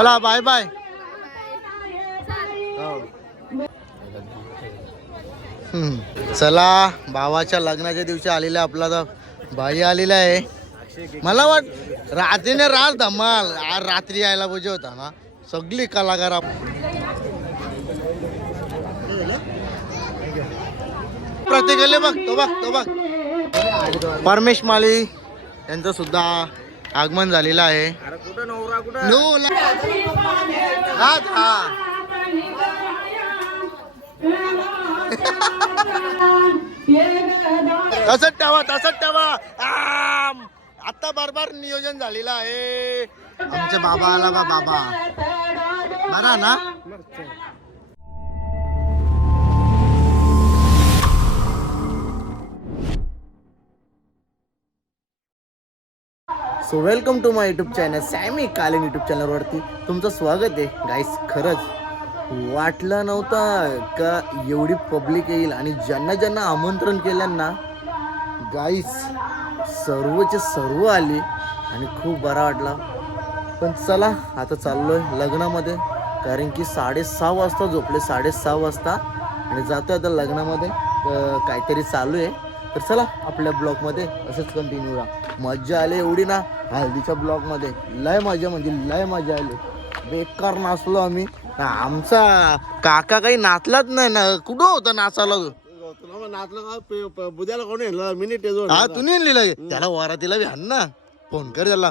चला bye bye. चला भावाच्या लग्नाच्या दिवशी आलेला आपला भाई आलेला आहे. मला रात्रीने रात धमाल रात्री यायला पाहिजे होता ना सगळी कलाकार. प्रत्येकाले बघ तो बघ परमेश माळी यांचं सुद्धा आगमन झालेलं आहे. तसंच ठेवा. आता बरोबर नियोजन झालेलं आहे. आमचे बाबा आला बाबा बरा ना. So welcome to my YouTube channel सॅमी कालीन यूट्यूब चॅनलवरती तुमचं स्वागत आहे. गाईस खरंच वाटलं नव्हतं का एवढी पब्लिक येईल आणि ज्यांना आमंत्रण केल्यांना गाईस सर्वचे सर्व आली आणि खूप बरा वाटला. पण चला आता चाललोय लग्नामध्ये कारण की 6:30 वाजता झोपले 6:30 वाजता आणि जातोय आता लग्नामध्ये. काहीतरी चालू आहे तर चला आपल्या ब्लॉगमध्ये असंच कंटिन्यू राहा. मज्जा आली एवढी ना हल्दीच्या ब्लॉगमध्ये लय मजा म्हणजे लय मजा आली. बेकार नाचलो आम्ही. आमचा काका काही नाचलाच नाही ना. कुठं होता नाचायला बुद्याला कोणी मिनिट हा तू नाही त्याला वरातीला बी हाण ना फोन कर त्याला.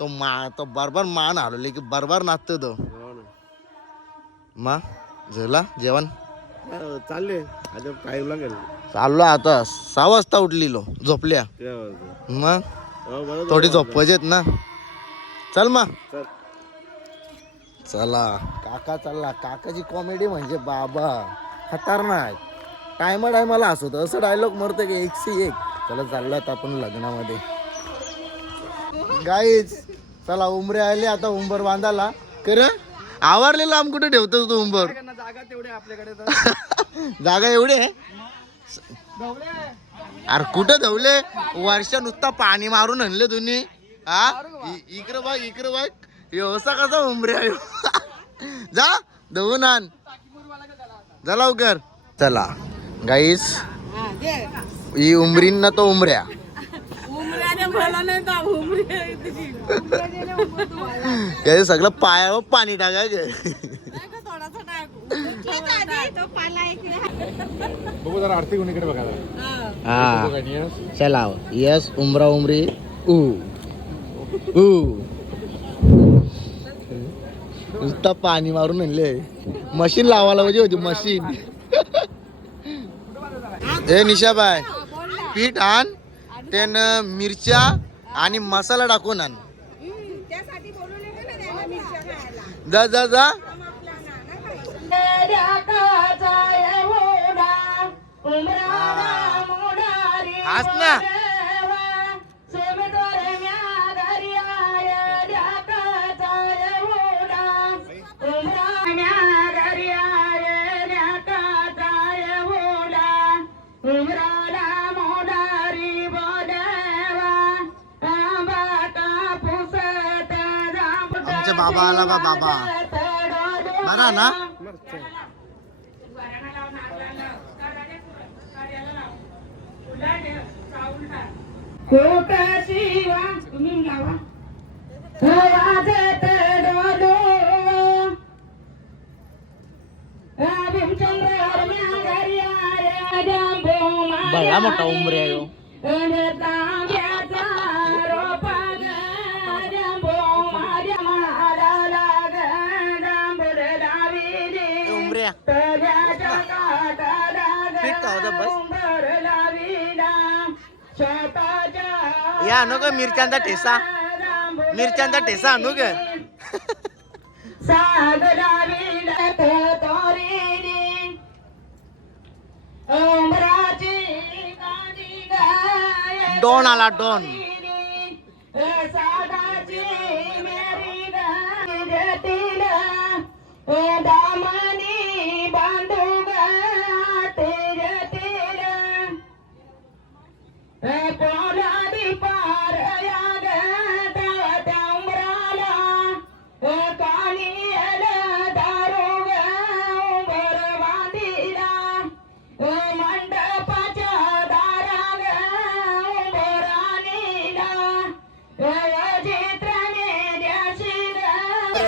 तो बरोबर मान हलवले की बरोबर नाचतो तो. मा झाला जेवण चालले टाइम लागेल. चाललो आता 6 वाजता उठलेलो झोपल्या मग थोडी झोपायचेत ना. चल मग चला काका चालला. काकाची कॉमेडी म्हणजे बाबा खतरनाक. टायमाला असत असं डायलॉग मरतं की 101. चला चाललात आपण लग्नामध्ये. गाईज चला उंबरे आले आता उंबर बांधायला कर. आवरलेला आम कुठे ठेवतोस तू उंबर. जागा तेवढे आपल्याकडे जागा एवढी आहे अरे कुठं धवले. वर्षा नुसता पाणी मारून आणले तुम्ही. हा इकडं बघ व्यवसा कसा उंबरे आहे. जा धुवून आण जा लवकर. चला गाईस ही उमरींना तो उमऱ्या त्याचे सगळं पायावर पाणी टाकायचं. हा चला यस उमरा उमरी नुसतं पाणी मारून आणले. मशीन लावायला पाहिजे होती मशीन. हे निशाबाई पीठ आण त्यानं मिरच्या आणि मसाला टाकून आण. जा जा जा हाच ना. आमच्या बाबा आला बाबा बरा ना. बळा मोठा उंबरे आहे उंबऱ्या. या आणू ग मिरच्यांचा ठेसा आणू ग. डॉन आला डॉन.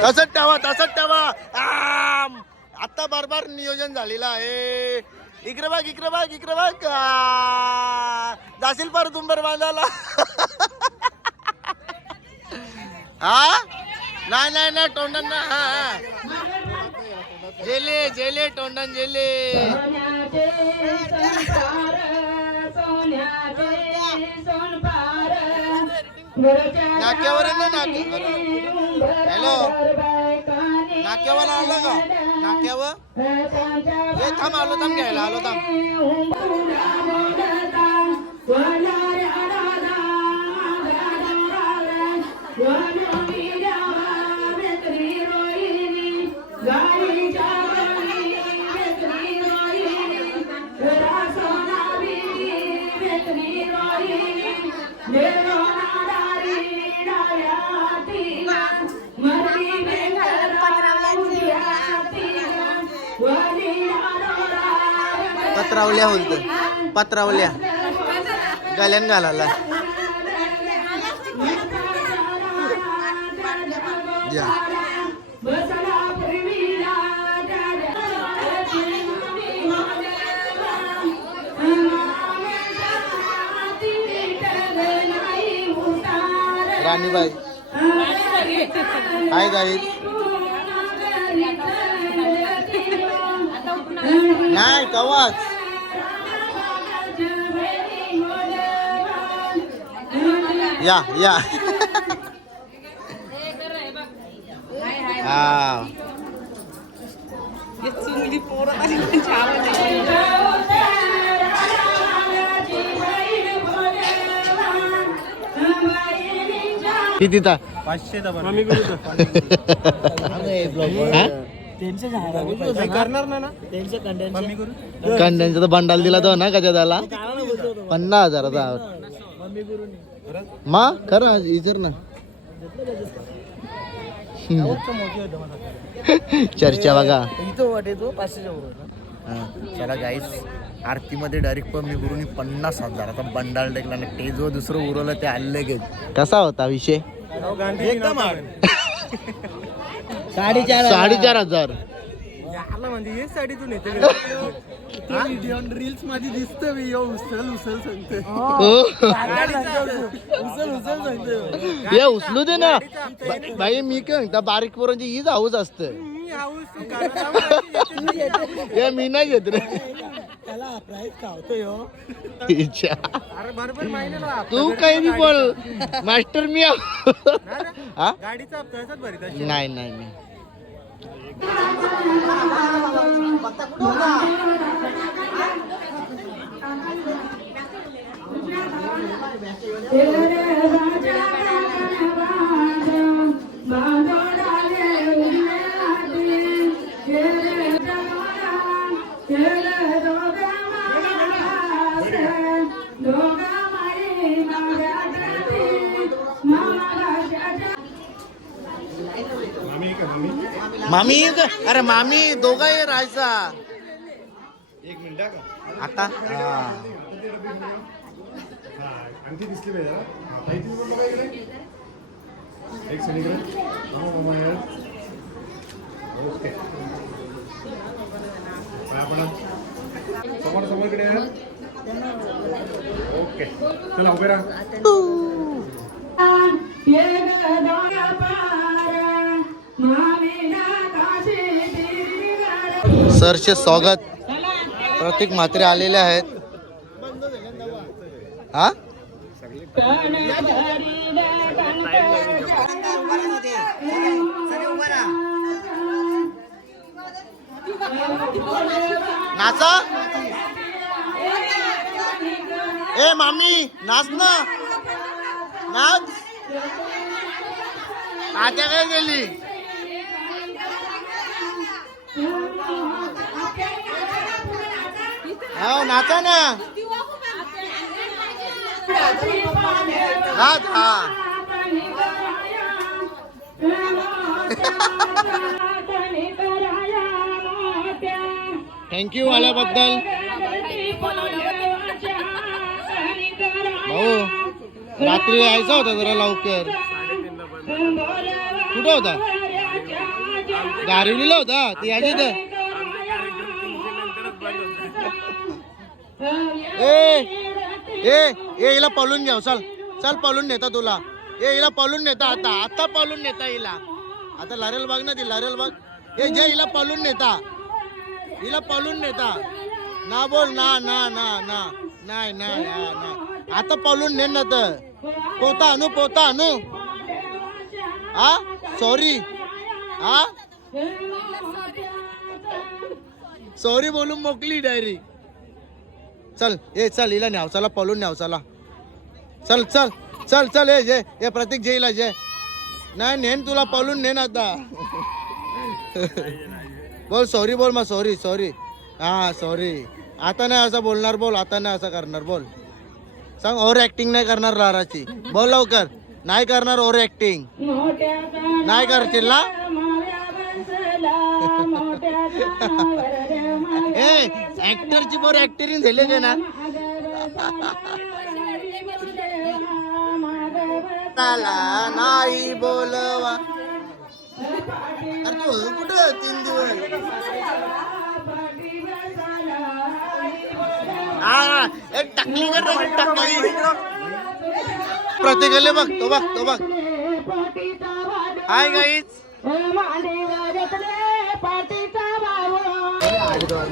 तसंच ठेवा आता बरोबर नियोजन झालेलं आहे. इकडे बघ जाशील पर तुंबर बांधायला. हा नाही तोंडन ना. हा जेले तोंडन जेले. नाक्यावर आहे ना नाक्यावर. हॅलो नाक्यावर आलं का? नाक्यावर हे थांब घ्यायला आलो थांब. पत्रावल्या बोलत पत्रावल्या गल्यान घालायला. राणीबाई काय गाईत नाही कवाच. या हा किती 500 करणार ना कंड्यांचा तर बंडाल दिला तो ना कशा त्याला 50,000चा. मा खरं इचर ना. चर्चा बघा. चला गाईस आरतीमध्ये डायरेक्ट मी गुरुनी 50,000चा बंडाल टेकला ना. ते जो दुसरं उरवलं ते आले गे. कसा होता विषय? एकदम 4,500 म्हणजे हे साडीतून येते रील्स मध्ये दिसत उचल सांगते. हे उचलू दे ना भाई. मी काय म्हणता बारीक पोरांची हीच हाऊस असत. हे मी नाही घेत रे. तू काही बी बोल मास्टर मी. गाडीचा हप्ता भरीत नाही मामी अरे मामी दोघा ये राहायचा. 1 मिनिट आता आणखी दिसली पाहिजे एक सेकंड. ओके आपण समोरकडे ओके चला उभे राहा. सरचे स्वागत प्रतीक म्हात्रे आलेले आहेत. हा नाचा. ए मामी नाच ना नाच. आता काय गेली? हो नाचा ना. नाच हा. थँक्यू आल्याबद्दल भाऊ. रात्री यायचा होता जरा लवकर. कुठं होता? गारविलीला होता ते याचे तर ए हिला पळून घ्या चल चल पळून नेता तुला हिला पळून नेता आता पळून नेता हिला आता लारेल बघ ना ती लारेल बघ जे हिला पळून नेता ना बोल ना ना ना ना नाही नाही नाही आता पळून ने ना तर पोता आणू हा सॉरी हा सॉरी बोलून मोकली डायरी चल चल हिला न्याव चला पळून न्याव चला चल चल चल चल हे प्रतीक जयला जय नाही नेन तुला पळून नेन आता बोल सॉरी बोल मग सॉरी हा सॉरी आता नाही असं बोलणार बोल आता नाही असं करणार बोल सांग ओव्हर ऍक्टिंग नाही करणार लाराची बोल लवकर नाही करणार ओव्हर ऍक्टिंग नाही करशील ना ऍक्टरची बोर ऍक्टरिंग झाली का ना नाही बोलवा अरे तू कुठं 3 दिवस एक टाकली प्रत्येकाले बघ तो बघ हाय गाईज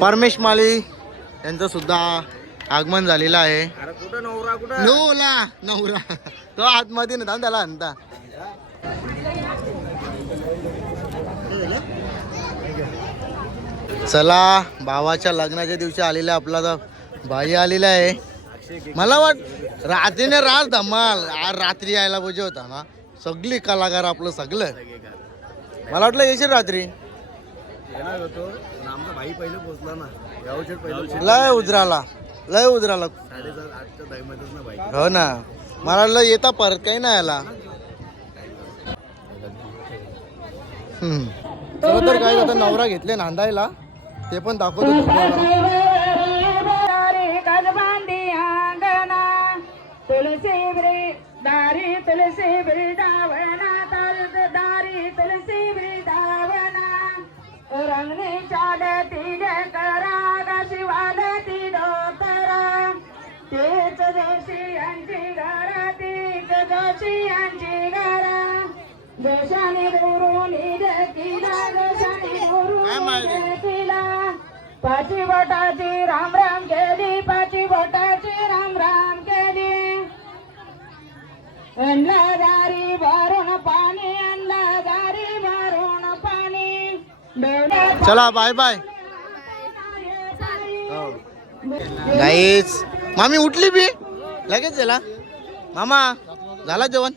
परमेश माळी यांचं सुद्धा आगमन झालेलं आहे नवरा तो आतमध्ये ना त्याला आणता चला भावाच्या लग्नाच्या दिवशी आलेला आपला तर बाई आलेला आहे मला वाट रात्रीने रात धमाल रात्री यायला पाहिजे होता ना सगळी कलाकार आपलं सगळं मला वाटलं येशील रात्री भाई पहिले पोहोचला ना लय उजराला हो ना मला वाटलं येता परत काही नाही आला चला तर काय आता नवरा घेतले नांदायला ते पण दाखवतो तुलसी वृंदावना दारी तुलसी वृंदावना रंगने चालती करा शिवालती डोकरा तेच जोशी यांची घरा तीच जोशी यांची घरा जोशाने गुरुनी देखीला जोशाने गुरुनी देखीला पाची बोटाची राम राम केली पाची बोटाची राम राम केली आणला दारी भरून पाणी आणला दारी भरून पाणी चला बाय बाय गाईच मामी उठली बी लगेच झाला मामा झाला जेवण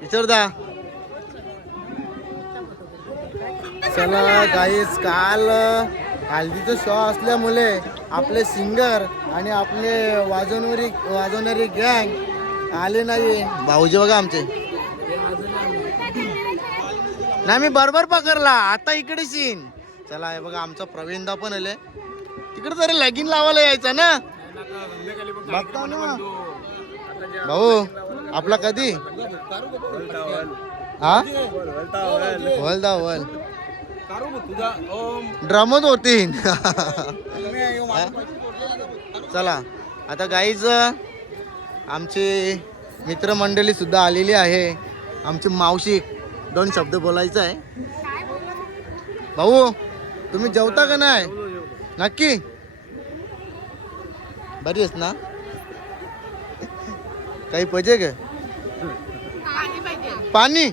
विचारदा चला गाईच काल हल्दीचा शो असल्यामुळे आपले सिंगर आणि आपले वाजवणारी गँग आले नाही भाऊजी बघा आमचे नाही मी बरोबर पकडला आता इकडे सीन चला हे बघा आमचा प्रवीणदा पण आले तिकडे तरी लगीन लावायला यायचं ना बघता ना भाऊ आपला कधी हा वल ड्रमच होती चला आता गाईज आमची मित्रमंडळी सुद्धा आलेली आहे आमची मावशी 2 शब्द बोलायचं आहे भाऊ तुम्ही जेवता का नाही नक्की बरी आहेस ना काही पाहिजे का पाणी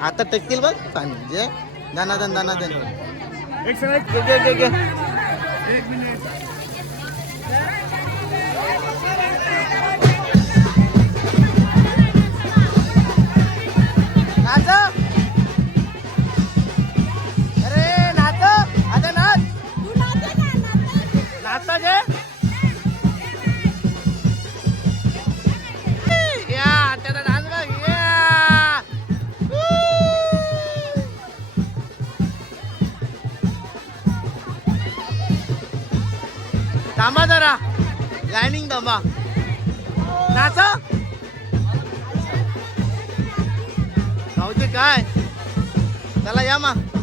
आता टेकतील बघ पाणी जे दानादन थांबा जरा लाईनिंग थांबा नाचा भाऊजी काय चला या मग